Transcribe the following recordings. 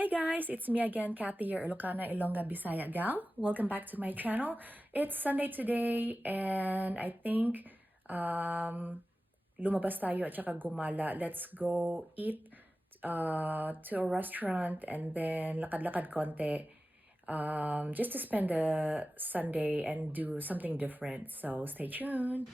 Hey guys, it's me again, Kathy, your Ilocana Ilongga Bisaya gal. Welcome back to my channel. It's Sunday today and I think lumabas tayo at saka gumala. Let's go eat to a restaurant and then lakad-lakad konti just to spend the Sunday and do something different. So stay tuned.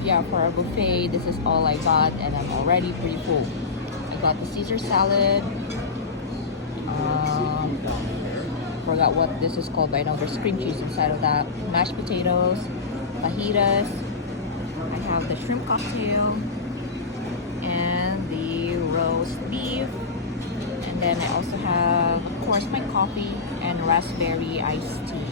Yeah, for our buffet, this is all I got and I'm already pretty full. I got the Caesar salad. Forgot what this is called, but I know there's cream cheese inside of that. Mashed potatoes, fajitas. I have the shrimp cocktail and the roast beef. And then I also have, of course, my coffee and raspberry iced tea.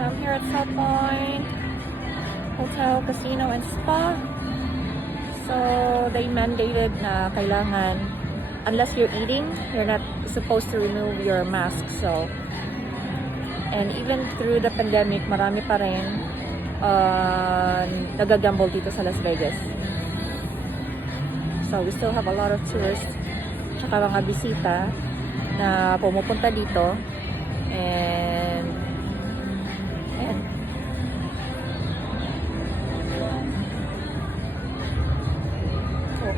I'm here at South Point Hotel, Casino, and Spa. So they mandated na kailangan, unless you're eating, you're not supposed to remove your mask. So, and even through the pandemic, marami pa rin nagagamble dito sa Las Vegas. So we still have a lot of tourists tsaka mga bisita na pumupunta dito. And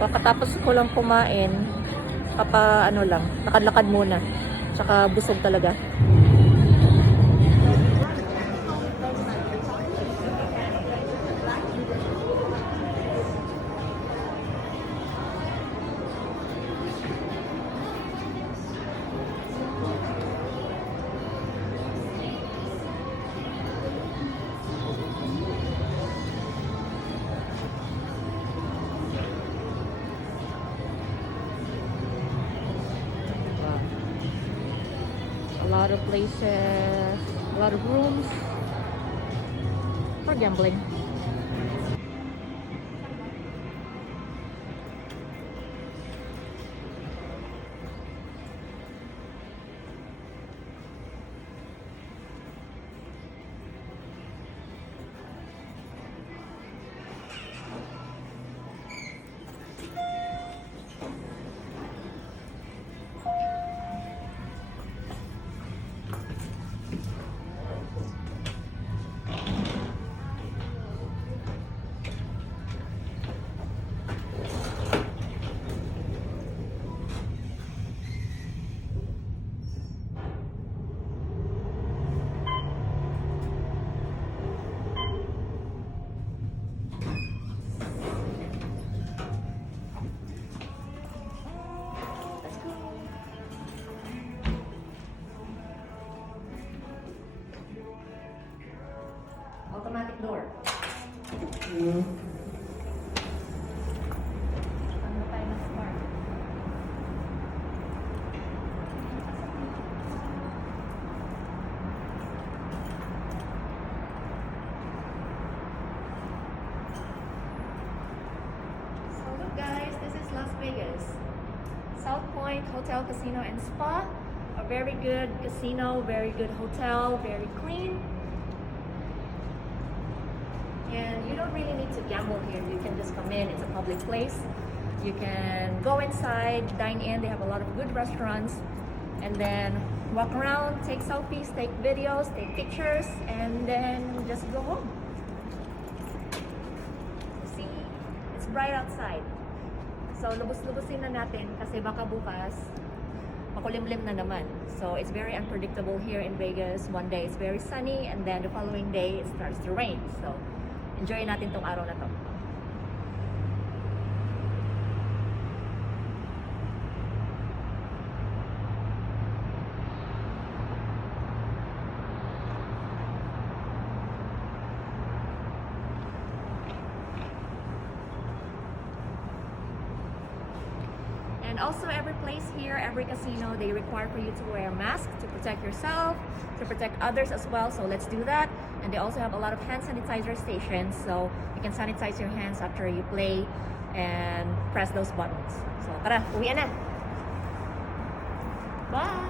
kakatapos ko lang kumain, lakad-lakad muna. Tsaka busog talaga. A lot of places, a lot of rooms for gambling. Saan ba tayo na-start? So look guys, this is Las Vegas. South Point Hotel, Casino and Spa. A very good casino, very good hotel, very clean. And you don't really need to gamble here. You can just come in, it's a public place. You can go inside, dine in, they have a lot of good restaurants. And then walk around, take selfies, take videos, take pictures, and then just go home. See, it's bright outside. So lubos-lubosin na natin kasi baka bukas makulimlim na naman. So it's very unpredictable here in Vegas. One day it's very sunny and then the following day it starts to rain. So enjoy natin tong araw na to. And also every place here, every casino, they require for you to wear a mask to protect yourself, to protect others as well. So let's do that. And they also have a lot of hand sanitizer stations. So you can sanitize your hands after you play and press those buttons. So tara, uwian na! Bye!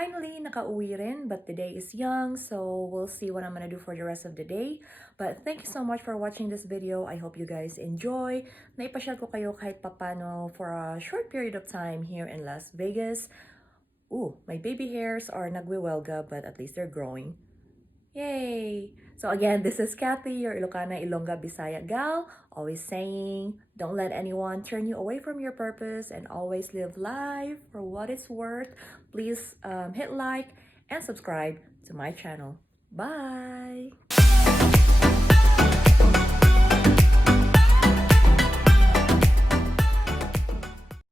finally, nakauwi rin, but the day is young, so we'll see what I'm gonna do for the rest of the day. But thank you so much for watching this video. I hope you guys enjoy. Naipasyal ko kayo kahit papano for a short period of time here in Las Vegas. Ooh, my baby hairs are nagwiwelga, but at least they're growing. Yay! So again, this is Kathy, your Ilocana Ilongga Bisaya gal, always saying, don't let anyone turn you away from your purpose and always live life for what it's worth. Please hit like and subscribe to my channel. Bye!